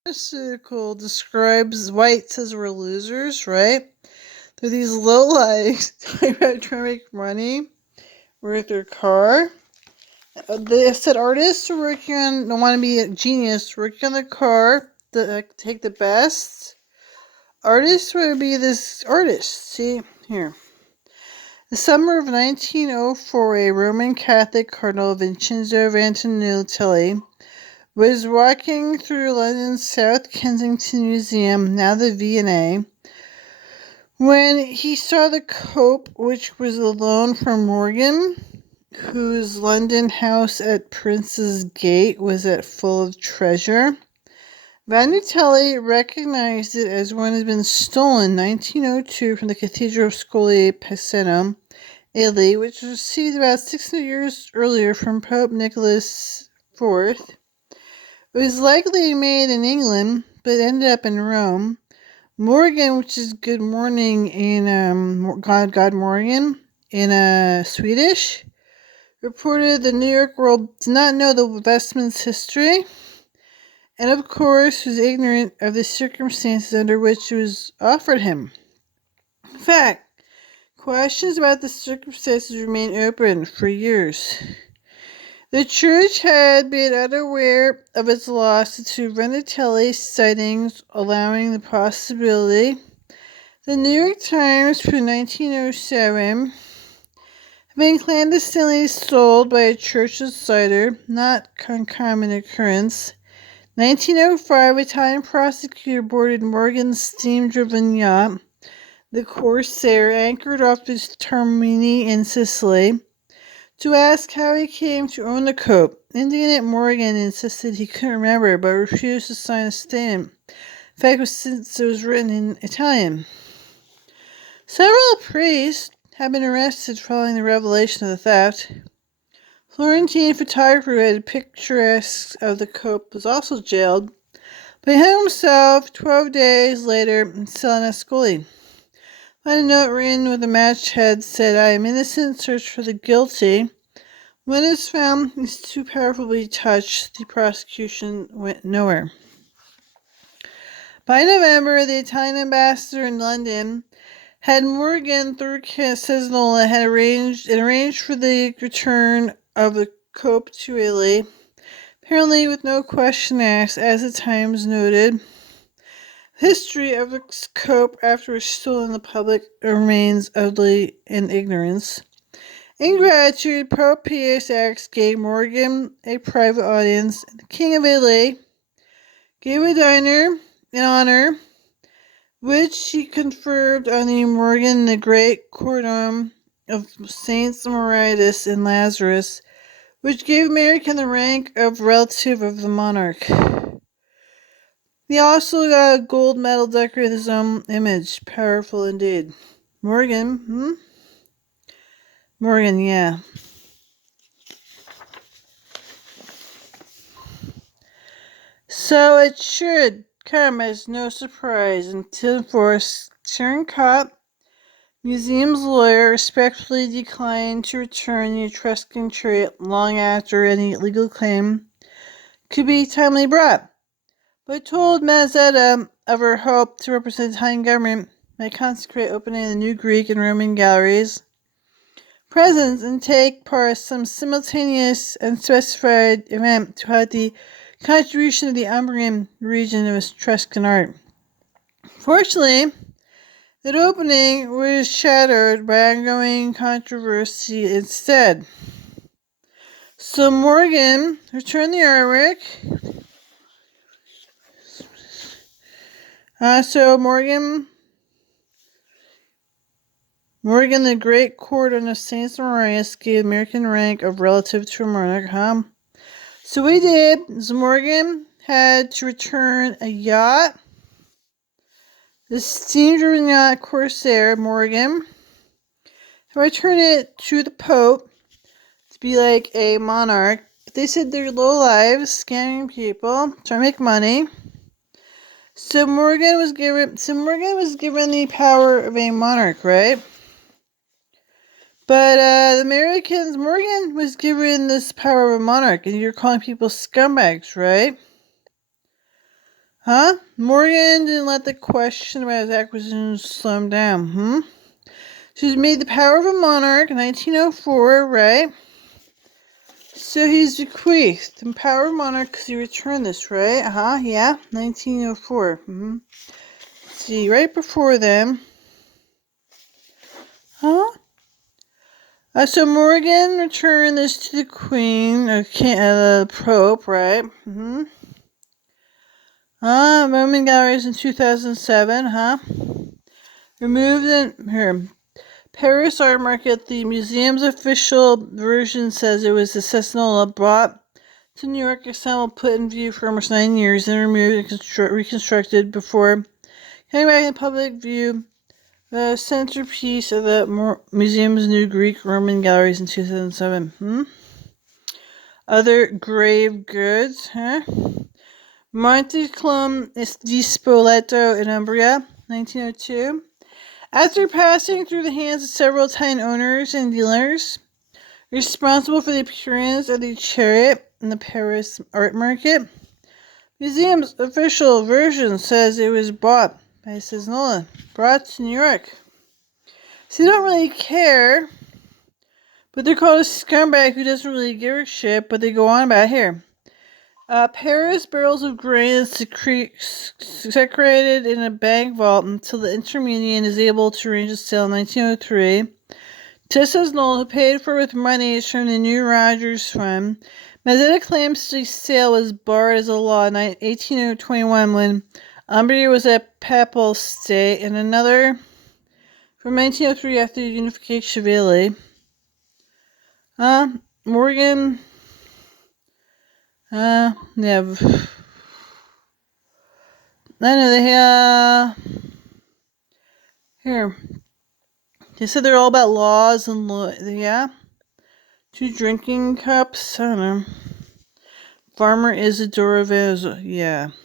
Pharmaceutical describes whites as we're losers, right? They're these low lives trying to make money with their car. They said artists are working on, don't want to be a genius, working on the car to take the best. Artists would be this artist. See, here. The summer of 1904, a Roman Catholic Cardinal Vincenzo Vannutelli was walking through London's South Kensington Museum, now the V&A, when he saw the cope, which was a loan from Morgan, whose London house at Prince's Gate was at full of treasure. Vannutelli recognized it as one had been stolen in 1902 from the Cathedral of Scoli Piceno, Italy, which was received about 600 years earlier from Pope Nicholas IV. It was likely made in England, but ended up in Rome. Morgan, which is good morning in God Morgan in Swedish, reported the New York World did not know the vestment's history, and of course was ignorant of the circumstances under which it was offered him. In fact, questions about the circumstances remained open for years. The church had been unaware of its loss to Vannutelli's sightings, allowing the possibility. The New York Times for 1907 had been clandestinely sold by a church insider, not uncommon occurrence. 1905, Italian prosecutor boarded Morgan's steam-driven yacht, the Corsair, anchored off the Termini in Sicily, to ask how he came to own the cope. Indignant Morgan insisted he couldn't remember, but refused to sign a statement. In fact, since it was written in Italian. Several priests had been arrested following the revelation of the theft. Florentine photographer who had a picturesque of the cope was also jailed, but he hung himself 12 days later in Ascoli. A note written with a match head said, "I am innocent, search for the guilty." When it is found is too powerful to be touched, the prosecution went nowhere. By November, the Italian ambassador in London had Morgan through Cesnola had arranged for the return of the cope to Italy, apparently with no question asked, as the Times noted. History of the cope after it was stolen in the public remains utterly in ignorance. In gratitude, Pope Pius X gave Morgan a private audience, and the King of Italy gave a dinner in honor, which he conferred on the Morgan the Great Coram of Saints Meritus and Lazarus, which gave American the rank of relative of the monarch. He also got a gold medal decorated with his own image. Powerful indeed. Morgan, Morgan, yeah. So it should come as no surprise until Turncott, museum's lawyer, respectfully declined to return the Etruscan trait long after any legal claim could be timely brought, but told Mazzetta of her hope to represent the Italian government by consecrate opening the new Greek and Roman galleries presence and take part in some simultaneous and specified event to highlight the contribution of the Umbrian region of Etruscan art. Fortunately, that opening was shattered by ongoing controversy instead. So Morgan returned the artwork. Morgan the Great Cordon of Saint Marius gave American rank of relative to a monarch, So we did is Morgan had to return a yacht, the steam-driven yacht Corsair Morgan. So I returned it to the Pope to be like a monarch. But they said they're low lives, scamming people, trying to make money. So Morgan was given the power of a monarch, right? But the Americans, Morgan was given this power of a monarch, and you're calling people scumbags, right? Huh? Morgan didn't let the question about his acquisition slow him down. She was made the power of a monarch in 1904, right? So he's bequeathed the power of monarch because he returned this, right? Yeah, 1904. See, right before them. So Morgan returned this to the Queen, or Pope, right? Roman galleries in 2007, Removed in here. Paris Art Market, the museum's official version says it was the Cessnola brought to New York, assembled, put in view for almost 9 years, then removed and reconstructed before coming back in public view. The centerpiece of the museum's new Greek-Roman galleries in 2007. Other grave goods, Monticum di Spoleto in Umbria, 1902. After passing through the hands of several Italian owners and dealers responsible for the appearance of the chariot in the Paris art market, museum's official version says it was bought by Cessnola, brought to New York. So they don't really care, but they're called a scumbag who doesn't really give a shit, but they go on about it here. Paris barrels of grain secreted in a bank vault until the Intermediate is able to arrange a sale in 1903. Cessnola, who paid for it with monies from the New Rogers Fund, Mazzetta claims the sale was barred as a law in 1821 when Umbria was a papal state, and another from 1903 after the unification of Italy. Morgan. I know here. They said they're all about laws and yeah. 2 drinking cups. I don't know. Farmer Isidoro Vez. Yeah.